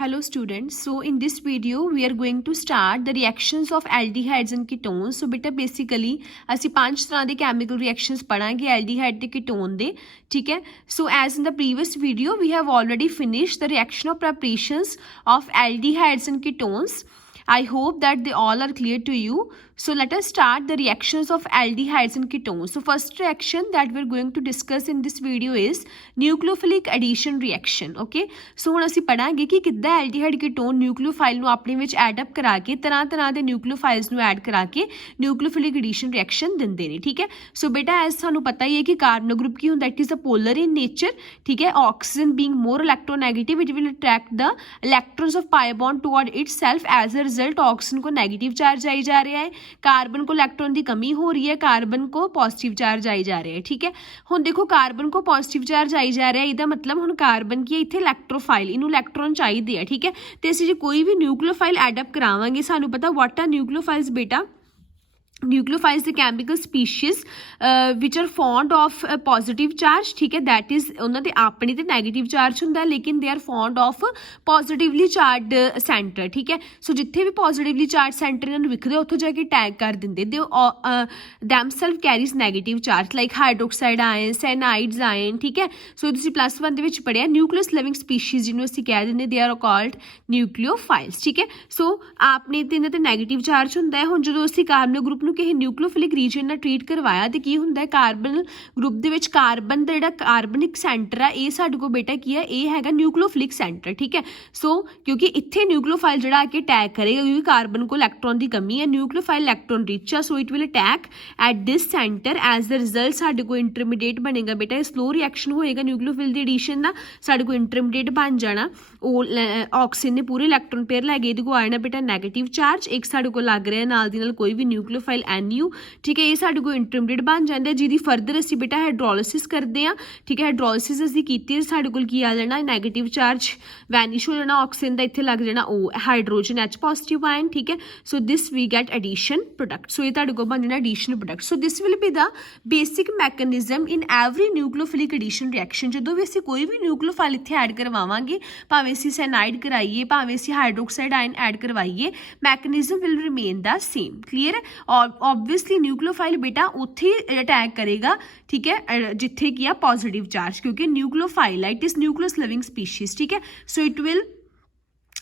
Hello students, so in this video we are going to start the reactions of aldehydes and ketones. So beta basically ਅਸੀਂ 5 ਤਰ੍ਹਾਂ ਦੇ chemical reactions ਪੜਾਂਗੇ aldehyde ਤੇ ketone ਦੇ, ਠੀਕ ਹੈ. So as in the previous video we have already finished the reaction of preparations of aldehydes and ketones. I hope that they all are clear to you. So let us start the reactions of aldehydes and ketones. So first reaction that we are going to discuss in this video is nucleophilic addition reaction. Okay. So ਹੁਣ ਅਸੀਂ ਪੜਾਂਗੇ ਕਿ ਕਿੱਦਾਂ aldehyde ketone nucleophile ਨੂੰ ਆਪਣੇ ਵਿੱਚ add up ਕਰਾ ਕੇ ਤਰ੍ਹਾਂ ਦੇ nucleophiles ਨੂੰ ਐਡ ਕਰਾ ਕੇ nucleophilic addition reaction ਦਿੰਦੇ ਨੇ, ਠੀਕ ਹੈ. ਸੋ ਬੇਟਾ ਐਸ ਸਾਨੂੰ ਪਤਾ ਹੀ ਹੈ ਕਿ ਕਾਰਬਨ ਗਰੁੱਪ ਕੀ ਹੁੰਦਾ, it is a polar in nature, ਠੀਕ ਹੈ. Oxygen being more electronegative, it will attract the electrons of pi bond toward itself. As a result oxygen को नेगेटिव चार्ज आई जा रहा है, कार्बन को इलेक्ट्रॉन की कमी हो रही है, कार्बन को पॉजिटिव चार्ज आई जा रहा है, ठीक है. हुण देखो कार्बन को पॉजिटिव चार्ज आई जा रहा है, इसका मतलब हुण कार्बन की इत्थे इलैक्ट्रोफाइल इनू इलैक्ट्रॉन चाहिए है, ठीक है. तो असीं जे कोई भी न्यूक्लियोफाइल एडअप करावांगे सानू पता व्हाट आर न्यूक्लियोफाइल्स बेटा. Nucleophiles the chemical species which are fond of positive charge, ठीक है. दैट इज उन्होंने दे अपनी ते नेगेटिव चार्ज होंदा है, लेकिन they are fond of positively charge centre, ठीक है. सो जिथे भी पॉजिटिवली चार्ज सेंटर इन्होंने विखदे उत्थों जाके टैग कर दिंदे. दे themselves carries negative charge like hydroxide ion, cyanides ion, ठीक है. सो तुसीं +1 ਦੇ ਵਿੱਚ ਪੜਿਆ न्यूक्लियस लिविंग स्पीशीज ਜਿਹਨੂੰ ਅਸੀਂ ਕਹਿ ਦਿੰਦੇ ਦੇ ਆਰ ਕਾਲਡ न्यूक्लियोफाइल्स, ठीक है. सो ਆਪਣੇ ਤੇ ਇਹਨਾਂ ਤੇ ਨੈਗੇਟਿਵ ਚਾਰਜ ਹੁੰਦਾ ਹੈ. ਹੁਣ ਜਦੋਂ ਅਸੀਂ ਕਾਰਬਨ ਗਰੁੱਪ ਨੂੰ ਕਿਸੇ ਨਿਊਕਲੀਓਫਿਲਿਕ ਰੀਜਨ ਨਾਲ ਟ੍ਰੀਟ ਕਰਵਾਇਆ ਤੇ ਕੀ ਹੁੰਦਾ ਹੈ, ਕਾਰਬਨ ਗਰੁੱਪ ਦੇ ਵਿੱਚ ਕਾਰਬਨ ਦਾ ਜਿਹੜਾ ਕਾਰਬਨਿਕ ਸੈਂਟਰ ਆ ਇਹ ਸਾਡੇ ਕੋਲ ਬੇਟਾ ਕੀ ਹੈ, ਇਹ ਹੈਗਾ ਨਿਊਕਲੀਓਫਿਲਿਕ ਸੈਂਟਰ, ਠੀਕ ਹੈ. ਸੋ ਕਿਉਂਕਿ ਇੱਥੇ ਨਿਊਕਲੀਓਫਾਈਲ ਜਿਹੜਾ ਆ ਕੇ ਅਟੈਕ ਕਰੇਗਾ ਕਿਉਂਕਿ ਕਾਰਬਨ ਕੋਲ ਇਲੈਕਟ੍ਰੋਨ ਦੀ ਕਮੀ ਹੈ, ਨਿਊਕਲੀਓਫਾਈਲ ਇਲੈਕਟ੍ਰੋਨ ਰਿਚ ਆ, so it will attack at this centre. As the result ਸਾਡੇ ਕੋਲ ਇੰਟਰਮੀਡੀਏਟ ਬਣੇਗਾ ਬੇਟਾ, ਇਹ ਸਲੋ ਰਿਐਕਸ਼ਨ ਹੋਏਗਾ ਨਿਊਕਲੀਓਫਿਲ ਦੀ ਐਡੀਸ਼ਨ ਦਾ, ਸਾਡੇ ਕੋਲ ਇੰਟਰਮੀਡੀਏਟ ਬਣ ਜਾਣਾ. ਉਹ ਆਕਸੀਜਨ ਨੇ ਪੂਰੇ ਇਲੈਕਟ੍ਰੋਨ ਪੇਅਰ ਲੈ ਗਏ, ਇਹਦੇ ਕੋਲ ਆਇਆ ਨਾ ਬੇਟਾ ਨੈਗੇਟਿਵ ਚਾਰਜ, ਇੱਕ ਸਾਡੇ ਕੋਲ ਲੱਗ ਰਿਹਾ ਨਾਲ ਦੀ ਨਾਲ ਕੋਈ ਵੀ ਨਿਊਕਲੀਓਫਾਈਲ NU, ਠੀਕ ਹੈ. ਇਹ ਸਾਡੇ ਕੋਲ ਇੰਟਰਮੀਡੀਏਟ ਬਣ ਜਾਂਦਾ, ਜਿਹਦੀ ਫਰਦਰ ਅਸੀਂ ਬੇਟਾ ਹਾਈਡਰੋਲਿਸਿਸ ਕਰਦੇ ਹਾਂ, ਠੀਕ ਹੈ. ਹਾਈਡਰੋਲਿਸਿਸ ਅਸੀਂ ਕੀਤੀ, ਸਾਡੇ ਕੋਲ ਕੀ ਆ ਜਾਣਾ, ਨੈਗੇਟਿਵ ਚਾਰਜ ਵੈਨਿਸ਼ ਹੋ ਜਾਣਾ, ਆਕਸੀਜਨ ਦਾ ਇੱਥੇ ਲੱਗ ਜਾਣਾ ਉਹ ਹਾਈਡਰੋਜਨ H ਪੋਜ਼ਿਟਿਵ ਆਇਨ, ਠੀਕ ਹੈ. So this we get addition product. So ਇਹ ਤੁਹਾਡੇ ਕੋਲ ਬਣ ਜਾਣਾ addition product. So this will be the basic mechanism in every nucleophilic addition reaction. ਜਦੋਂ ਵੀ ਅਸੀਂ ਕੋਈ ਵੀ ਨਿਊਕਲੀਓਫਾਈਲ ਇੱਥੇ ਐਡ ਕਰਵਾਵਾਂਗੇ, ਭਾਵੇਂ ਅਸੀਂ ਸਾਇਨਾਈਡ ਕਰਾਈਏ, ਭਾਵੇਂ ਅਸੀਂ ਹਾਈਡਰੋਕਸਾਈਡ ਆਇਨ ਐਡ ਕਰਵਾਈਏ, mechanism will remain the same. Clear ਹੈ. ऑब्वियसली न्यूक्लियोफाइल बेटा उत्थे अटैक करेगा, ठीक है, जिथे की पॉजिटिव चार्ज, क्योंकि nucleophile it is nucleus living species, ठीक है. So it will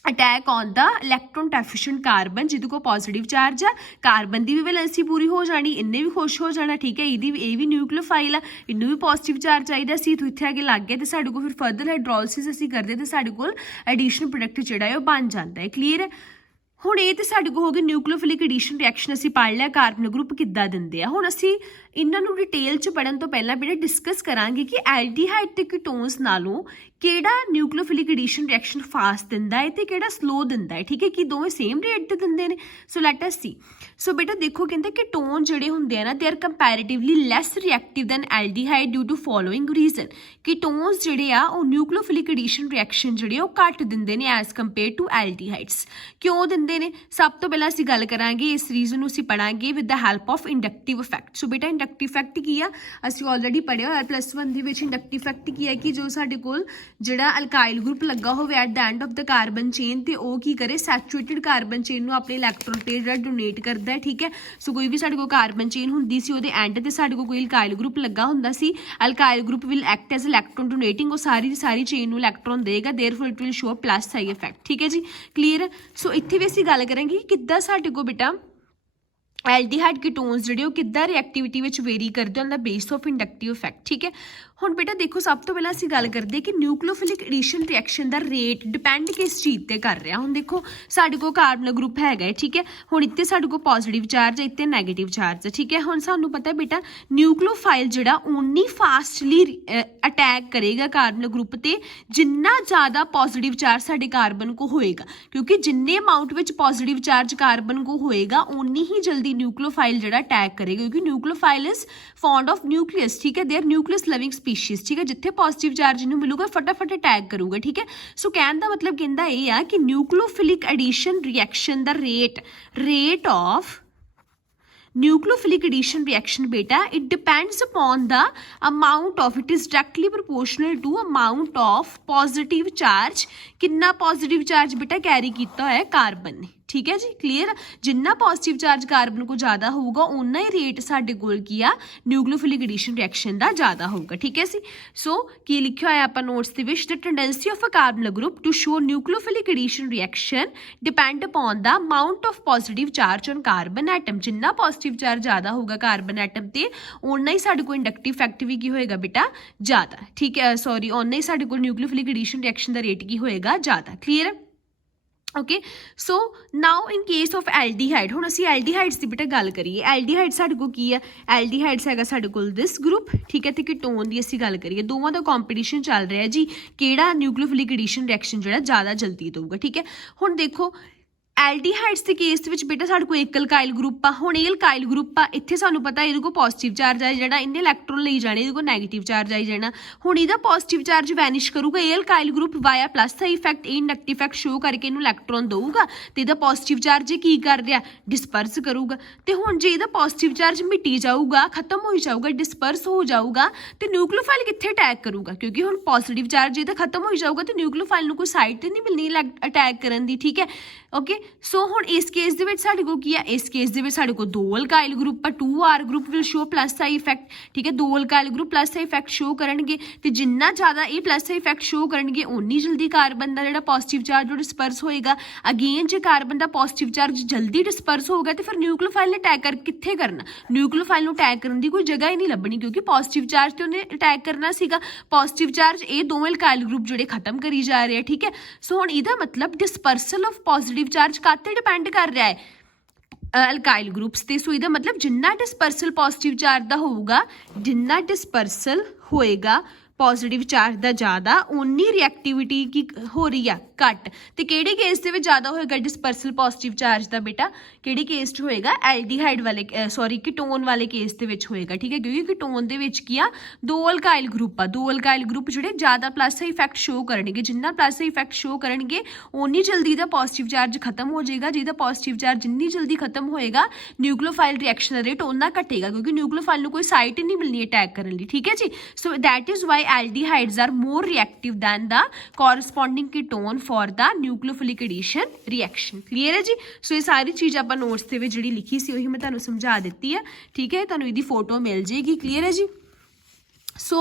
attack on the electron deficient carbon, जिहदे को पॉजिटिव चार्ज है, कार्बन की भी वैलेंसी पूरी हो जानी, इन्हें भी खुश हो जाना, ठीक है. ये भी न्यूक्लियोफाइल है, इन्हू भी पॉजिटिव चार्ज चाहिए, असीं इत्थे आके लग गए तो साडे कोल फिर फर्दर हाइड्रोलिसिस असीं करदे तो साडे कोल एडिशनल प्रोडक्ट जिहड़ा है बन जाता है. क्लीयर है. ਹੁਣ ਇਹ ਤਾਂ ਸਾਡੇ ਕੋਲ ਹੋ ਗਈ ਨਿਊਕਲੀਓਫਿਲਿਕ ਐਡੀਸ਼ਨ ਰਿਐਕਸ਼ਨ, ਅਸੀਂ ਪੜ੍ਹ ਲਿਆ ਕਾਰਬਨ ਗਰੁੱਪ ਕਿੱਦਾਂ ਦਿੰਦੇ ਆ. ਹੁਣ ਅਸੀਂ ਇਹਨਾਂ ਨੂੰ ਡਿਟੇਲ 'ਚ ਪੜ੍ਹਨ ਤੋਂ ਪਹਿਲਾਂ ਬੇਟਾ ਡਿਸਕਸ ਕਰਾਂਗੇ ਕਿ ਐਲਡੀਹਾਈਡ ਤੇ ਕੀਟੋਨਸ ਨਾਲੋਂ ਕਿਹੜਾ ਨਿਊਕਲੀਓਫਿਲਿਕ ਐਡੀਸ਼ਨ ਰਿਐਕਸ਼ਨ ਫਾਸਟ ਦਿੰਦਾ ਹੈ ਤੇ ਕਿਹੜਾ ਸਲੋ ਦਿੰਦਾ ਹੈ, ਠੀਕ ਹੈ, ਕਿ ਦੋਵੇਂ ਸੇਮ ਰੇਟ ਤੇ ਦਿੰਦੇ ਨੇ. ਸੋ ਲੈਟ ਅਸ ਸੀ. ਸੋ ਬੇਟਾ ਦੇਖੋ ਕਹਿੰਦੇ ਕੀਟੋਨ ਜਿਹੜੇ ਹੁੰਦੇ ਆ ਨਾ they are comparatively less reactive than aldehyde due to following reason. Ketones ਜਿਹੜੇ ਆ ਉਹ ਨਿਊਕਲੀਓਫਿਲਿਕ ਐਡੀਸ਼ਨ ਰਿਐਕਸ਼ਨ ਜਿਹੜੇ ਉਹ ਘੱਟ ਦਿੰਦੇ ਨੇ ਐਜ਼ ਕੰਪੇਅਰ ਟੂ ਐਲਡੀਹਾਈਡਸ. ਕਿਉਂ ਦਿੰਦੇ ਨੇ? ਸਭ ਤੋਂ ਪਹਿਲਾਂ ਅਸੀਂ ਗੱਲ ਕਰਾਂਗੇ ਇਸ ਰੀਜ਼ਨ ਨੂੰ ਅਸੀਂ ਪੜਾਂਗੇ with the help of inductive effect. So ਬੇਟਾ ਇੰਡਕਟਿਵ ਇਫੈਕਟ ਕੀ ਆ, ਅਸੀਂ ਆਲਰੇਡੀ ਪੜ੍ਹਿਆ ਹੋਇਆ +1 ਦੇ ਵਿੱਚ. ਇੰਡਕਟਿਵ ਇਫੈਕਟ ਕੀ ਹੈ ਕਿ ਜੋ ਸਾਡੇ ਕੋਲ ਜਿਹੜਾ ਅਲਕਾਈਲ ਗਰੁੱਪ ਲੱਗਾ ਹੋਵੇ at the end of the carbon chain ਤੇ ਉਹ ਕੀ ਕਰੇ, ਸੈਚੂਰੇਟਡ ਕਾਰਬਨ ਚੇਨ ਨੂੰ ਆਪਣੇ ਇਲੈਕਟ੍ਰੋਨ ਪੇਅਰ ਜਿਹੜਾ ਡੋਨੇਟ ਕਰਦਾ ਹੈ, ਠੀਕ ਹੈ. ਸੋ ਕੋਈ ਵੀ ਸਾਡੇ ਕੋਲ ਕਾਰਬਨ ਚੇਨ ਹੁੰਦੀ ਸੀ ਉਹਦੇ ਐਂਡ ਤੇ ਸਾਡੇ ਕੋਲ ਕੋਈ ਅਲਕਾਈਲ ਗਰੁੱਪ ਲੱਗਾ ਹੁੰਦਾ ਸੀ, alkyl group will act as electron donating, ਉਹ ਸਾਰੀ ਚੇਨ ਨੂੰ ਇਲੈਕਟ੍ਰੋਨ ਦੇਗਾ, therefore it will show +I effect, ਠੀਕ ਹੈ ਜੀ. ਕਲੀਅਰ. ਸੋ ਇੱਥੇ ਵੀ ਅਸੀਂ ਗੱਲ ਕਰਾਂਗੇ ਕਿ ਕਿੱਦਾਂ ਸਾਡੇ ਕੋਲ ਬੇਟਾ ਐਲਡੀਹਾਈਡ ਕੀਟੋਨਸ ਜਿਹੜੇ ਉਹ ਕਿੱਦਾਂ ਰਿਐਕਟਿਵਿਟੀ ਵਿੱਚ ਵੇਰੀ ਕਰਦੇ ਹਨ ਦਾ ਬੇਸ ਆਫ ਇੰਡਕਟਿਵ ਇਫੈਕਟ, ਠੀਕ ਹੈ. ਹੁਣ ਬੇਟਾ ਦੇਖੋ ਸਭ ਤੋਂ ਪਹਿਲਾਂ ਅਸੀਂ ਗੱਲ ਕਰਦੇ ਕਿ ਨਿਊਕਲੀਓਫਿਲਿਕ ਐਡੀਸ਼ਨ ਰਿਐਕਸ਼ਨ ਦਾ ਰੇਟ ਡਿਪੈਂਡ ਕਿਸ ਚੀਜ਼ ਤੇ ਕਰ ਰਿਹਾ. ਹੁਣ ਦੇਖੋ ਸਾਡੇ ਕੋਲ ਕਾਰਬਨ ਗਰੁੱਪ ਹੈਗਾ ਹੈ, ਠੀਕ ਹੈ. ਹੁਣ ਇੱਥੇ ਸਾਡੇ ਕੋਲ ਪੋਜ਼ਿਟਿਵ ਚਾਰਜ ਹੈ, ਇੱਥੇ ਨੈਗੇਟਿਵ ਚਾਰਜ ਹੈ, ਠੀਕ ਹੈ. ਹੁਣ ਸਾਨੂੰ ਪਤਾ ਬੇਟਾ ਨਿਊਕਲੀਓਫਾਈਲ ਜਿਹੜਾ ਓਨੀ ਫਾਸਟਲੀ ਅਟੈਕ ਕਰੇਗਾ ਕਾਰਬਨ ਗਰੁੱਪ ਤੇ ਜਿੰਨਾ ਜ਼ਿਆਦਾ ਪੋਜ਼ਿਟਿਵ ਚਾਰਜ ਸਾਡੇ ਕਾਰਬਨ ਕੋ ਹੋਏਗਾ, ਕਿਉਂਕਿ ਜਿੰਨੇ ਅਮਾਊਂਟ ਵਿੱਚ ਪੋਜ਼ਿਟਿਵ ਚਾਰਜ ਕਾਰਬਨ ਕੋ ਹੋਏਗਾ ਓਨੀ ਹੀ ਜਲਦੀ ਨਿਊਕਲੀਓਫਾਈਲ ਜਿਹੜਾ ਅਟੈਕ ਕਰੇਗਾ, ਕਿਉਂਕਿ ਨਿਊਕਲੀਓਫਾਈਲ ਇਜ਼ ਫੌਂਡ ਆਫ ਨਿਊਕਲੀਅਸ, ਠੀਕ ਹੈ. They are nucleus living species, ठीक है. जिथे पॉजिटिव चार्ज इन्हू मिलूगा फटाफट अटैक करूगा, ठीक है. सो कहने का मतलब कहता यह है कि nucleophilic addition reaction the rate of nucleophilic addition reaction बेटा it depends upon the amount of, it is directly proportional to amount of positive charge, कितना पॉजिटिव चार्ज बेटा कैरी किया होया कार्बन ने, ठीक है जी क्लीयर। जिन्ना पॉजिटिव चार्ज कार्बन को ज़्यादा होगा उन्ना ही रेट साडे कोल की आ न्यूक्लियोफिलिक एडिशन रिएक्शन का ज़्यादा होगा, ठीक है सी। सो की लिखा होया आपां नोट्स दे विच, the tendency of a carbon group to show nucleophilic addition reaction depend upon the amount of positive charge on carbon atom, जिन्ना पॉजिटिव चार्ज ज़्यादा होगा कार्बन एटम ते उन्ना ही साडे कोल इंडक्टिव फैक्ट भी की होएगा बेटा ज़्यादा, ठीक है सॉरी उन्ना ही साडे कोल न्यूक्लियोफिलिक एडिशन रिएक्शन का रेट की होएगा ज़्यादा, क्लीयर है। Okay so now in case of aldehyde, हुण असीं एल्डिहाइड्स की बेटा गल करिए। एल्डिहाइड साडे कोल की है, एल्डिहाइड्स हैगा साडे कोल दिस ग्रुप, ठीक है। तो कीटोन की असीं गल करिए, दोवां दा कॉम्पीटिशन चल रहा है जी किहड़ा न्यूक्लियोफिलिक एडिशन रिएक्शन जिहड़ा ज़्यादा जल्दी दूगा, ठीक है। हुण देखो एल्डिहाइड्स के केस ਦੇ ਵਿੱਚ बेटा साडे कोल एक अल्काइल ग्रुप आ, हुण ਇਹ अल्काइल ग्रुप आ, ਇੱਥੇ ਸਾਨੂੰ ਪਤਾ ਇਹਦੇ ਕੋਲ ਪੋਜ਼ਿਟਿਵ ਚਾਰਜ ਆ ਜਿਹੜਾ ਇਹਨੇ ਇਲੈਕਟ੍ਰੋਨ ਲਈ ਜਾਣੇ, ਇਹਦੇ ਕੋਲ ਨੈਗੇਟਿਵ ਚਾਰਜ ਆਈ ਜਾਣਾ। ਹੁਣ ਇਹਦਾ ਪੋਜ਼ਿਟਿਵ ਚਾਰਜ ਵੈਨਿਸ਼ ਕਰੂਗਾ, ਇਹ ਅਲਕਾइल ग्रुप ਵਾਇਆ ਪਲੱਸ ਦਾ ਇਫੈਕਟ ਇਹ ਇੰਡਕਟਿਵ ਇਫੈਕਟ ਸ਼ੋ ਕਰਕੇ ਇਹਨੂੰ ਇਲੈਕਟ੍ਰੋਨ ਦਊਗਾ ਤੇ ਇਹਦਾ ਪੋਜ਼ਿਟਿਵ ਚਾਰਜ ਕੀ ਕਰ ਰਿਹਾ ਡਿਸਪਰਸ ਕਰੂਗਾ। ਤੇ ਹੁਣ ਜੇ ਇਹਦਾ ਪੋਜ਼ਿਟਿਵ ਚਾਰਜ ਮਿਟੀ ਜਾਊਗਾ, ਖਤਮ ਹੋ ਜਾਊਗਾ, ਡਿਸਪਰਸ ਹੋ ਜਾਊਗਾ ਤੇ ਨਿਊਕਲੀਓਫਾਈਲ ਕਿੱਥੇ ਅਟੈਕ ਕਰੂਗਾ, ਕਿਉਂਕਿ ਹੁਣ ਪੋਜ਼ਿਟਿਵ ਚਾਰਜ ਇਹਦਾ ਖਤਮ ਹੋ ਜਾਊਗਾ ਤੇ ਨਿਊਕਲੀਓਫਾਈਲ ਨੂੰ ਕੋਈ ਸਾਈਡ ਤੇ ਨਹੀਂ ਮਿਲਣੀ ਅਟੈਕ ਕਰਨ ਦੀ, ਠੀਕ ਹੈ। ओके सो हुण इस केस दे विच साडे कोल की है, इस केस दे विच साडे कोल दो अल्काइल ग्रुप आ, 2R group will show plus दा इफैक्ट, ठीक है। दो अल्काइल ग्रुप प्लस दा इफैक्ट शो करनगे ते जिन्ना ज़्यादा ये प्लस दा इफैक्ट शो करनगे उन्नी जल्दी कार्बन का जिहड़ा पॉजिटिव चार्ज वो डिस्पर्स होएगा। अगेन जे कार्बन का पॉजिटिव चार्ज जल्दी डिस्पर्स होगा तो फिर न्यूक्लियोफाइल ने अटैक कर कित्थे करना, न्यूक्लियोफाइल नूं अटैक करन दी कोई जगह ही नहीं लभनी क्योंकि पॉजिटिव चार्ज ते उन्हें अटैक करना सीगा। पॉजिटिव चार्ज ये दोवें अल्काइल ग्रुप जिहड़े खत्म करी जा रहे हैं, ठीक है। सो हुण इहदा मतलब डिस्पर्सल ऑफ पॉजिटिव चार्ज काते डिपेंड कर रहा है अल्काइल ग्रुप्स ते। सो इहदा मतलब जिन्ना डिस्पर्सल पॉजिटिव चार्ज दा होगा, जिन्ना डिस्पर्सल होएगा पॉजिटिव चार्ज का ज़्यादा उन्नी रिएक्टिविटी की हो रही है घट। तो किहड़े केस दे विच ज़्यादा होएगा डिस्पर्सल पॉजिटिव चार्ज का बेटा, किहड़े केस च होएगा एल्डिहाइड वाले सॉरी कीटोन वाले केस दे विच होएगा, ठीक है। क्योंकि कीटोन दे विच की आ दो अल्काइल ग्रुप आ, दो अल्काइल ग्रुप जिहड़े ज़्यादा प्लस इफैक्ट शो करनगे, जिन्ना प्लस इफैक्ट शो करनगे उन्नी जल्दी दा पॉजिटिव चार्ज खत्म हो जाएगा। जिहदा पॉजिटिव चार्ज जिन्नी जल्दी खत्म होएगा न्यूक्लियोफाइल रिएक्शन का रेट उन्ना घटेगा क्योंकि न्यूक्लियोफाइल नूं कोई साइट ही नहीं मिलनी अटैक करने लई, ठीक है जी। So that is why aldehydes are more reactive than the corresponding ketone for the nucleophilic addition reaction, clear है जी। सो ये सारी चीज़ आप नोट्स के जी लिखी सी वही मैं तुहानूं समझा दी है, ठीक है। तुहानूं इहदी फोटो मिल जाएगी, क्लीयर है जी। सो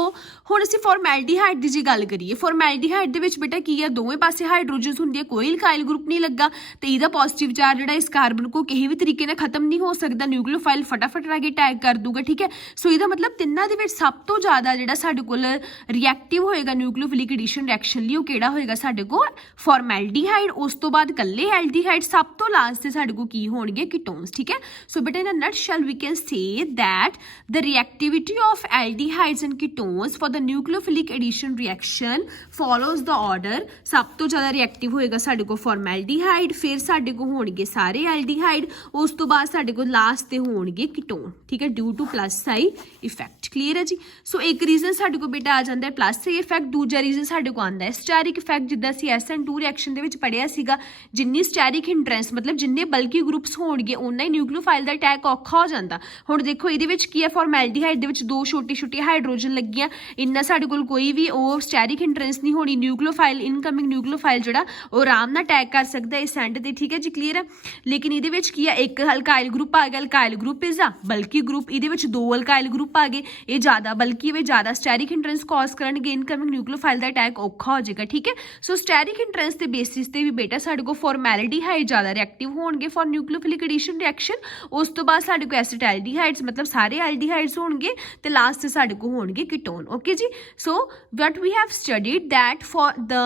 हुण असीं फॉर्मैल्डिहाइड की जी गल करिए। फॉर्मैल्डिहाइड दे विच बेटा की है दोवें पासे हाइड्रोजन्स हुंदे, कोई अल्काइल ग्रुप नहीं लगा तो इहदा पॉजिटिव चार्ज जिहड़ा इस कार्बन को किसी भी तरीके नाल खत्म नहीं हो सकता, न्यूक्लियोफाइल फटाफट आके अटैक कर दूगा, ठीक है। सो इहदा मतलब तिन्नां दे विच सब तो ज़्यादा जिहड़ा साडे कोल रिएक्टिव होएगा न्यूक्लियोफिलिक एडिशन रिएक्शन लई, ओह किहड़ा होएगा साडे कोल फॉर्मैल्डिहाइड। उस तो बाद कल्ले एल्डिहाइड, सब तो लास्ट ते साडे कोल की होणगे कीटोन्स, ठीक है। सो बेटा in a nutshell we can say that the reactivity of aldehydes and ketones for the nucleophilic addition reaction follows the order. सब तो ज़्यादा रिएक्टिव होएगा साडे कोल फॉर्मैल्डिहाइड, फिर साडे कोल होणगे सारे एल्डिहाइड, उस तो बाद साडे कोल लास्ट ते होणगे कीटोन, ठीक है, due two plus psi effect, clear है जी। सो एक रीजन साडे कोल बेटा आ जाता है प्लस साई इफैक्ट, दूजा रीजन साडे कोल आंदा है स्टैरिक इफैक्ट। जिद्दां असीं SN2 रिएक्शन दे विच पढ़िया सीगा, जिन्नी स्टैरिक हिंड्रेंस मतलब जिन्ने बल्कि ग्रुप्स होणगे उन्ना ही न्यूक्लियोफाइल दा अटैक औखा हो जाता। हुण देखो इहदे विच की है फॉर्मैल्डिहाइड दे विच दो छोटी छोटी हाइड्रोजन लगियां, इन्ना साडे कोल कोई भी वो स्टैरिक हिंड्रेंस नहीं होनी, न्यूक्लियोफाइल इनकमिंग न्यूक्लियोफाइल जिहड़ा वो आराम नाल अटैक कर सकदा इस एंड ते, ठीक है जी, क्लीयर है। लेकिन इहदे विच की है एक अल्काइल ग्रुप आ गया, अल्काइल ग्रुप इज आ बल्कि ग्रुप, इहदे विच दो अल्काइल ग्रुप आ गए, ये ज़्यादा बल्कि वे ज़्यादा स्टैरिक हिंड्रेंस कॉज करनगे, इनकमिंग न्यूक्लियोफाइल दा अटैक औखा हो जाएगा, ठीक है। सो स्टैरिक हिंड्रेंस के बेसिस ते भी बेटा साडे कोल फॉर्मैल्डिहाइड ज़्यादा रिएक्टिव होणगे फॉर न्यूक्लियोफिलिक एडिशन रिएक्शन, उस तो बाद साडे कोल एसिटाल्डिहाइड्स मतलब सारे एल्डिहाइड्स होणगे ते लास्ट ते साडे कोल होणगे कीटोन, ओके जी। So what we have studied that for the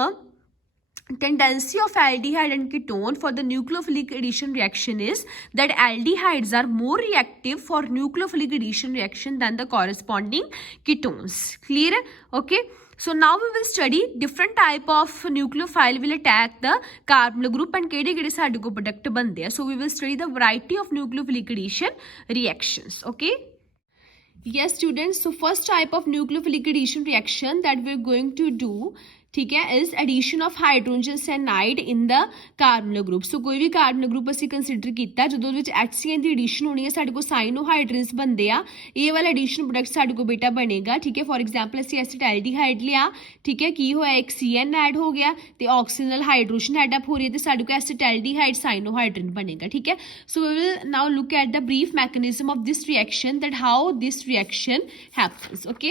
tendency of aldehyde and ketone for the nucleophilic addition reaction is that aldehydes are more reactive for nucleophilic addition reaction than the corresponding ketones, clear, okay। So now we will study different type of nucleophile will attack the carbonyl group and केड़े साडे को product बनते हैं। So we will study the variety of nucleophilic addition reactions, okay। Yes students, so first type of nucleophilic addition reaction that we're going to do ठीक है, is addition of hydrogen cyanide in the carbonyl group. So कोई भी carbonyl group ਅਸੀਂ consider ਕੀਤਾ ਜਦੋਂ ਵਿੱਚ HCN ਦੀ edition ਹੋਣੀ ਹੈ ਸਾਡੇ ਕੋਲ ਸਾਈਨੋਹਾਈਡਰੇਨਸ ਬਣਦੇ ਆ, ਇਹ ਵਾਲਾ ਐਡੀਸ਼ਨ ਪ੍ਰੋਡਕਟ ਸਾਡੇ ਕੋਲ ਬੇਟਾ ਬਣੇਗਾ। ਠੀਕ ਹੈ, ਫॉर एग्जांपल ਅਸੀਂ ਐਸਿਟਾਲਡੀਹਾਈਡ ਲਿਆ, ਠੀਕ ਹੈ, ਕੀ ਹੋਇਆ ਇੱਕ CN ਐਡ ਹੋ ਗਿਆ ਤੇ ਆਕਸੀਜਨ ਨਾਲ ਹਾਈਡਰੋਜਨ ਐਡ ਅਪ ਹੋ ਰਹੀ ਹੈ ਤੇ ਸਾਡੇ ਕੋਲ ਐਸਿਟਾਲਡੀਹਾਈਡ ਸਾਈਨੋਹਾਈਡਰਨ ਬਣੇਗਾ। ਠੀਕ ਹੈ, so we will now look at the brief mechanism of this reaction that how this reaction happens. Okay,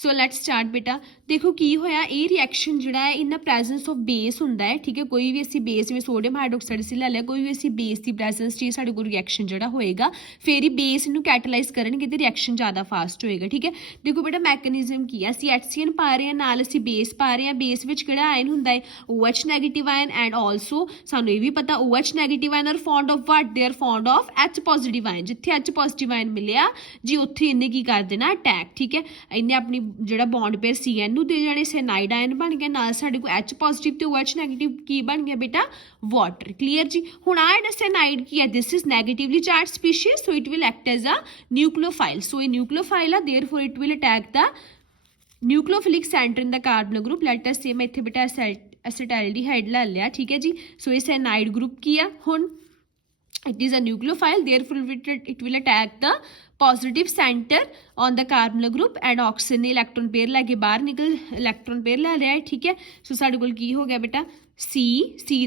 so let's start ਬੇਟਾ। देखो की होया ये रिएक्शन जिहड़ा है इन प्रैजेंस ऑफ बेस हुंदा है। ठीक है, कोई भी असीं बेस जिवें सोडियम हाइड्रोक्साइड असीं लै लिया, कोई भी असीं बेस की प्रैजेंस च साडे कोल रिएक्शन जिहड़ा होएगा फिर ही बेस इनू कैटालाइज करनगे ते रिएक्शन ज़्यादा फास्ट होएगा। ठीक है, देखो बेटा मैकेनिज्म की है, असीं HCN पा रहे हैं नाल असीं बेस पा रहे हैं, बेस विच किहड़ा आयन हुंदा है OH negative ion and also सानूं ये भी पता OH negative ion are fond of what, they are fond of H positive ion. जिथे H पॉजिटिव आयन मिलिया जी उत्थे इन्हें की कर देना अटैक। ठीक है, इन्हें अपनी जिहड़ा बॉन्ड पेयर CN नूं दे जाने, साइनाइड आयन बन गया, नाल साडे कोल H पॉजिटिव ते OH नैगेटिव की बन गया बेटा वाटर। क्लीयर जी। हुण आ जिहड़ा साइनाइड की है this is negatively charge species, so it will act as a nucleophile. So ये न्यूक्लियोफाइल है, therefore it will attack the nucleophilic centre in the carbonyl group. Let us say मैं इत्थे बेटा acetaldehyde ला लिया। ठीक है जी, सो ये साइनाइड ग्रुप की है, हुण it is a nucleophile, therefore it will attack the positive center on the carbonyl group and oxygen ने इलेक्ट्रॉन पेयर लैके बाहर निकल इलेक्ट्रॉन पेयर लै लिया है। ठीक है, सो साडे कोल की हो गया बेटा C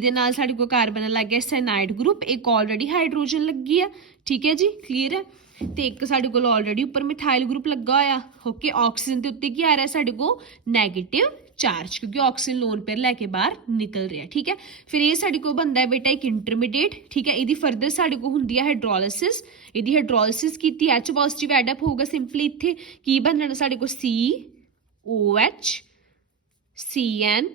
दे नाल साडे कोल कार्बन लग गया साइनाइड ग्रुप, एक ऑलरेडी हाइड्रोजन लगी है। ठीक है जी, क्लीयर है, तो एक साडे कोल ऑलरेडी उपर मिथाइल ग्रुप लगा होया। ओके, ऑक्सीजन के उत्ते की आ रहा है साडे कोल नैगेटिव चार्ज, क्योंकि ऑक्सीजन लोन पेयर लैके बाहर निकल रहा है। ठीक है, फिर ये साडे कोल बनता है बेटा एक इंटरमीडिएट। ठीक है, इहदी फर्दर साडे कोल हुंदी है हाइड्रोलिसिस, इहदी हाइड्रोलिसिस कीती H पॉजिटिव एड अप होगा, सिंपली इत्थे की बन जाना साडे कोल COH CN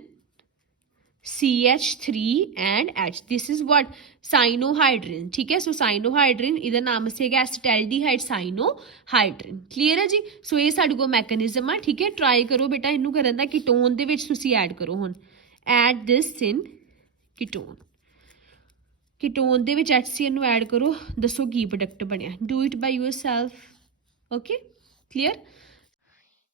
CH3 and H, this is what cyanohydrin. ठीक है, सो साइनोहाइड्रिन इहदा नाम से है एसिटाल्डिहाइड साइनोहाइड्रिन। क्लीयर है जी। सो ये साडे कोल मैकेनिज्म है। ठीक है, ट्राई करो बेटा इनू करन दा, कीटोन दे विच तुसीं ऐड करो। हुण add this in ketone, ketone दे विच HCN नू ऐड करो, दसो की प्रोडक्ट बनया, do it by yourself. Okay, clear.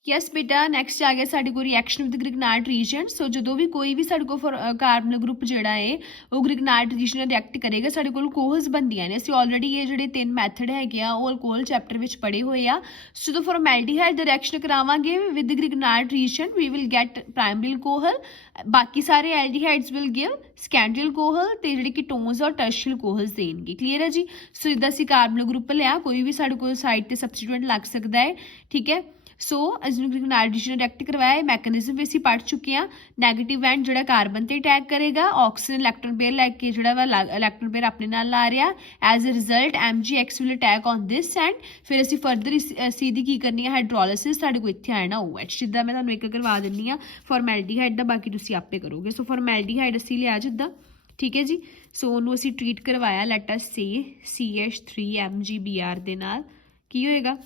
Yes बेटा, नैक्सट आ गया साडे कोल reaction with Grignard reagent. So जो भी कोई भी साडे कोल कार्बनल ग्रुप जिहड़ा है वो ग्रिगनार्ड रीजन नाल रिएक्ट करेगा, साडे कोल अल्कोहल्स बनदियां ने। असीं ऑलरेडी ये जिहड़े 3 मैथड हैगे आ वो अल्कोहल चैप्टर विच पढ़े हुए आ। सो जो फॉर्मैल्डिहाइड दा रिएक्शन करावांगे with Grignard reagent we will get primary alcohol, बाकी सारे aldehydes will give secondary alcohol ते जिहड़े कीटोन्स और टर्शियल अल्कोहल्स देणगे। क्लीयर है जी। सो इदां असीं कार्बनल ग्रुप लिया, कोई भी साडे कोल साइड ते सबस्टीट्यूएंट लग सकदा है। ठीक है, सो असीं ग्रिगनार्ड रीजन रिएक्ट करवाया, मैकेनिज्म भी असीं पढ़ चुके हैं। नैगेटिव एंड जिहड़ा कार्बन ते अटैक करेगा, ऑक्सीजन इलेक्ट्रॉन पेयर लैके जिहड़ा वा इलेक्ट्रॉन पेयर अपने नाल ला रहा, as a result MgX will attack on this and फिर असीं फर्दर इसी दी की करनी है हाइड्रोलिसिस, साडे कोल इत्थे आना OH। जिद्दां मैं तुहानूं एक करवा दिंदी हां फॉर्मैल्डिहाइड दा, बाकी तुसीं आपे करोगे। सो फॉर्मैल्डिहाइड असीं लिया जिद्दां, ठीक है जी। सो उहनूं असीं ट्रीट करवाया, लेट अस से CH3MgBr दे नाल की होएगा,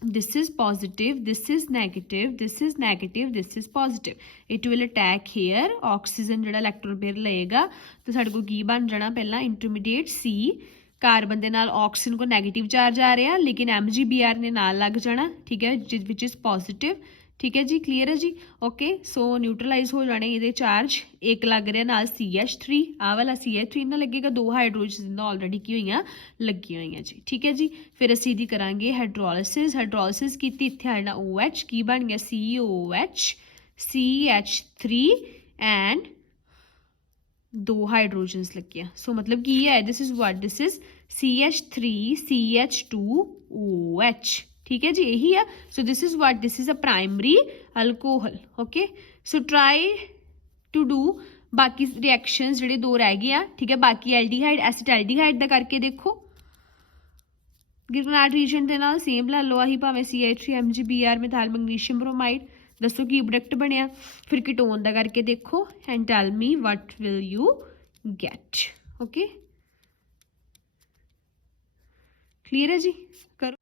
this is positive, this is negative, this is negative, this is positive, it will attack here, oxygen जिहड़ा इलेक्ट्रॉन पेयर लेगा तो साडे कोल की बन जाना पहला इंटरमीडिएट C, कार्बन दे नाल ऑक्सीजन को नेगेटिव चार्ज आ रहा लेकिन MgBr ने नाल लग जाना। ठीक है, विच इज पॉजिटिव। ठीक है जी, क्लीयर है जी। ओके, सो न्यूट्रलाइज हो जाने ये चार्ज, एक लग रहा नाल CH3, आ वाला CH3 ना लगेगा, 2 हाइड्रोजन ऑलरेडी की हुई लगी हुई जी। ठीक है जी, फिर असीं इहदी करांगे हाइड्रोलिसिस, हाइड्रोलिसिस कीती, इत्थे आना OH की बन गया COH CH3 एंड 2 हाइड्रोजन्स लगिया। सो मतलब की है, this is what, this is CH3 CH2OH। ठीक है जी, यही है। So this is what, this is a primary alcohol. Okay, so try to do बाकी रिएक्शंस जिहड़े 2 रह गए। ठीक है, बाकी एल्डिहाइड एसिटाल्डिहाइड दा करके देखो, ग्रिगनार्ड रीजन दे नाल सेम ला लो, आही भावें CH3MgBr मिथाइल मैग्नीशियम ब्रोमाइड, दसो की प्रोडक्ट बनया। फिर कीटोन दा करके देखो and tell me what will you get. Okay, clear है जी, करो।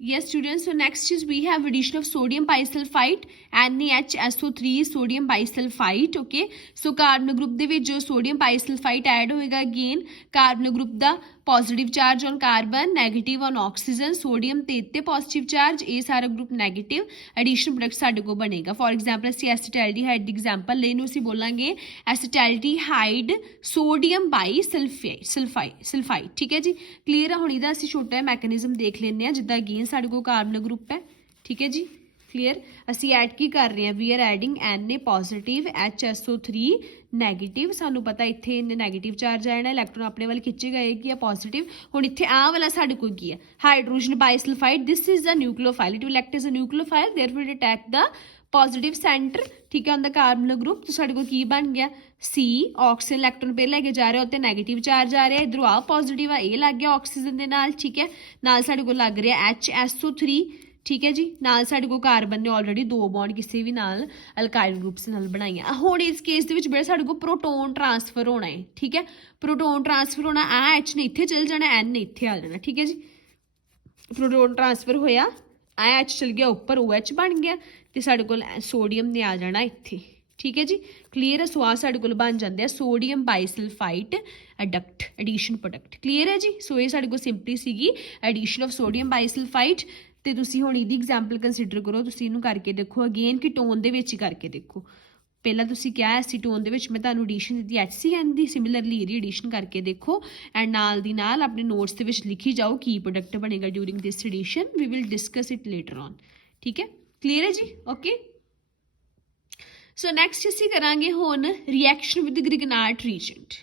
Yes students, so next is we have addition of sodium bisulfite NaHSO3 sodium bisulfite। okay, so carbon group ਦੇ ਵਿੱਚ ਜੋ sodium bisulfite ऐड होएगा, again carbon group the positive charge on carbon, negative on oxygen, sodium ਤੇ ਇੱਥੇ positive charge, ਇਹ ਸਾਰਾ group negative, additional product ਸਾਡੇ ਕੋਲ ਬਣੇਗਾ। ਫੋਰ ਐਗਜ਼ਾਮਪਲ ਅਸੀਂ ਐਸੀਟੈਲਡੀਹਾਈਡ ਦੀ ਐਗਜ਼ਾਮਪਲ ਲਈ ਨੂੰ ਅਸੀਂ ਬੋਲਾਂਗੇ ਐਸੀਟੈਲਡੀਹਾਈਡ ਸੋਡੀਅਮ ਬਾਈ ਸਲਫਾਈਡ। ਠੀਕ ਹੈ ਜੀ, ਕਲੀਅਰ ਆ। ਹੁਣ ਇਹਦਾ ਅਸੀਂ ਛੋਟਾ ਜਿਹਾ ਮੈਕੈਨਿਜ਼ਮ ਦੇਖ ਲੈਂਦੇ ਹਾਂ। ਜਿੱਦਾਂ ਅਗੇਨ ਸਾਡੇ ਕੋਲ ਕਾਰਬਨ ਗਰੁੱਪ ਹੈ, ਠੀਕ ਹੈ ਜੀ, ਕਲੀਅਰ। ਅਸੀਂ ਐਡ ਕੀ ਕਰ ਰਹੇ ਹਾਂ, we are adding Na positive, HSO3 negative. ਸਾਨੂੰ ਪਤਾ ਇੱਥੇ ਨੈਗੇਟਿਵ ਚਾਰਜ ਆਣਾ, ਇਲੈਕਟ੍ਰੋਨ ਆਪਣੇ ਵੱਲ ਖਿੱਚੇ ਗਏ ਕੀ ਆ ਪੋਜ਼ਿਟਿਵ। ਹੁਣ ਇੱਥੇ ਆਹ ਵਾਲਾ ਸਾਡੇ ਕੋਲ ਕੀ ਆ, hydrogen bisulphide. This is the nucleophile, it will act as a nucleophile, therefore it attack the positive centre. ਠੀਕ ਹੈ, ਉਹਦਾ ਕਾਰਬਨ ਗਰੁੱਪ। ਤਾਂ ਸਾਡੇ ਕੋਲ ਕੀ ਬਣ ਗਿਆ, C, ਆਕਸੀਜਨ ਇਲੈਕਟ੍ਰੋਨ ਪਹਿਲਾਂ ਲੈ ਕੇ ਜਾ ਰਿਹਾ, ਉੱਤੇ ਨੈਗੇਟਿਵ ਚਾਰਜ ਆ ਰਿਹਾ, ਇਧਰੋਂ ਆ ਪੋਜ਼ਿਟਿਵ ਆ, ਇਹ ਲੱਗ ਗਿਆ ਆਕਸੀਜਨ ਦੇ ਨਾਲ। ਠੀਕ ਹੈ, ਨਾਲ ਸਾਡੇ ਕੋਲ ਲੱਗ ਰਿਹਾ HSO3। ਠੀਕ ਹੈ ਜੀ, ਨਾਲ ਸਾਡੇ ਕੋਲ ਕਾਰਬਨ ਨੇ ਆਲਰੇਡੀ 2 ਬੌਂਡ ਕਿਸੇ ਵੀ ਨਾਲ ਅਲਕਾਈਲ ਗਰੁੱਪਸ ਨਾਲ ਬਣਾਈਆਂ। ਹੁਣ ਇਸ ਕੇਸ ਦੇ ਵਿੱਚ ਬੜਾ ਸਾਡੇ ਕੋਲ ਪ੍ਰੋਟੋਨ ਟਰਾਂਸਫਰ ਹੋਣਾ ਹੈ। ਠੀਕ ਹੈ, ਪ੍ਰੋਟੋਨ ਟਰਾਂਸਫਰ ਹੋਣਾ, ਆ H ਨੇ ਇੱਥੇ ਚਲ ਜਾਣਾ, N ਨੇ ਇੱਥੇ ਆ ਜਾਣਾ। ਠੀਕ ਹੈ ਜੀ, ਪ੍ਰੋਟੋਨ ਟਰਾਂਸਫਰ ਹੋਇਆ, ਆ H ਚਲ ਗਿਆ ਉੱਪਰ, OH ਬਣ ਗਿਆ, ਤੇ ਸਾਡੇ ਕੋਲ ਸੋਡੀਅਮ ਨੇ ਆ ਜਾਣਾ ਇੱਥੇ। ਠੀਕ ਹੈ ਜੀ, ਕਲੀਅਰ ਹੈ। ਸੋ ਆ ਸਾਡੇ ਕੋਲ ਬਣ ਜਾਂਦੇ ਆ ਸੋਡੀਅਮ ਬਾਈਸਲਫਾਈਡ ਐਡਕਟ, ਐਡੀਸ਼ਨ ਪ੍ਰੋਡਕਟ। ਕਲੀਅਰ ਹੈ ਜੀ। ਸੋ ਇਹ ਸਾਡੇ ਕੋਲ ਸਿੰਪਲੀ ਸੀਗੀ ਐਡੀਸ਼ਨ ਆਫ ਸੋਡੀਅਮ ਬਾਈਸਲਫਾਈਡ। ਤੇ ਤੁਸੀਂ ਹੁਣ ਇਹਦੀ ਐਗਜ਼ਾਮਪਲ ਕੰਸੀਡਰ ਕਰੋ, ਤੁਸੀਂ ਇਹਨੂੰ ਕਰਕੇ ਦੇਖੋ, ਅਗੇਨ ਕੀਟੋਨ ਦੇ ਵਿੱਚ ਹੀ ਕਰਕੇ ਦੇਖੋ। ਪਹਿਲਾਂ ਤੁਸੀਂ ਕਿਹਾ ਐਸੀਟੋਨ ਦੇ ਵਿੱਚ ਮੈਂ ਤੁਹਾਨੂੰ ਐਡੀਸ਼ਨ ਦਿੱਤੀ HCN ਦੀ, ਸਿਮਿਲਰਲੀ ਇਹਦੀ ਐਡੀਸ਼ਨ ਕਰਕੇ ਦੇਖੋ, ਐਂਡ ਨਾਲ ਦੀ ਨਾਲ ਆਪਣੇ ਨੋਟਸ ਦੇ ਵਿੱਚ ਲਿਖੀ ਜਾਓ ਕੀ ਪ੍ਰੋਡਕਟ ਬਣੇਗਾ during this addition. We will discuss it later on. ਠੀਕ ਹੈ, ਕਲੀਅਰ ਹੈ ਜੀ, ਓਕੇ। ਸੋ ਨੈਕਸਟ ਅਸੀਂ ਕਰਾਂਗੇ ਹੁਣ ਰਿਐਕਸ਼ਨ ਵਿਦ ਗ੍ਰਿਗਨਾਰਡ ਰੀਜੈਂਟ।